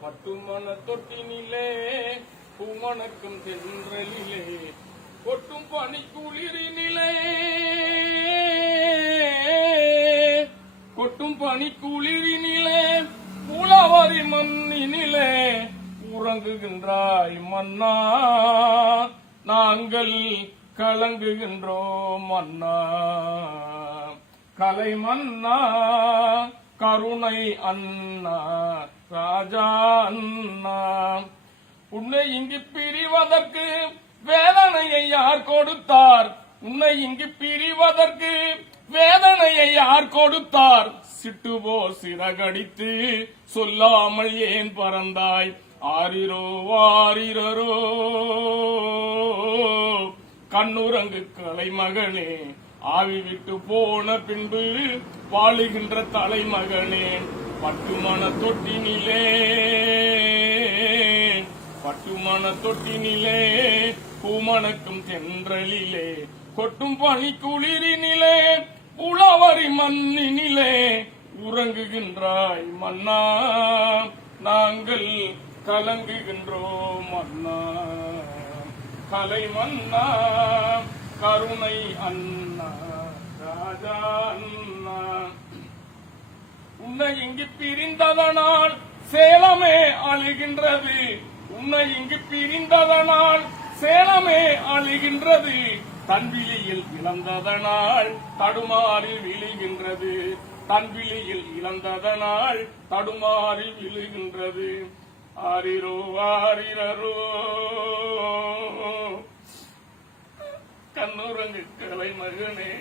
பட்டுமண தொட்டினிலே பூமணக்கும் தென்றலிலே கொட்டும் பனிக்குளிரினிலே கொட்டும் பனிக்குளிரினிலே புலவரி மண்ணினிலே உறங்குகின்றாய் மன்னா நாங்கள் கலங்குகின்றோம் மன்னா கலை மன்னா கருணை அண்ணா ராஜா அண்ணா உன்னை இங்கு பிரிவதற்கு வேதனையை யார் கொடுத்தார் உன்னை இங்கு பிரிவதற்கு வேதனையை யார் கொடுத்தார் சிட்டுபோ சிறகடித்து சொல்லாமல் ஏன் பறந்தாய் ஆரிரோ ஆரிரோ கண்ணுரங்கு கலைமகனே ஆவி விட்டு போன பின்பு வாழுகின்ற தலைமகனே பட்டுமண தொட்டினிலே பூமணக்கும் தென்றலிலே கொட்டும் பனிக்குளிரினிலே உளவரி மண்ணினிலே உறங்குகின்றாய் மன்னா நாங்கள் கலங்குகின்றோம் மன்னா கலை மன்னா கருணை அண்ணா ராஜா அண்ணா உன்னை இங்கு பிரிந்ததனால் சேலமே அழுகின்றது உன்னை இங்கு பிரிந்ததனால் சேலமே அழுகின்றது தன்விழியில் இழந்ததனால் தடுமாறி விழுகின்றது தன்விழியில் இழந்ததனால் தடுமாறி விழுகின்றது ஆரிரோ ஆரிரோ கண்ணுரங்கு கலை மகனே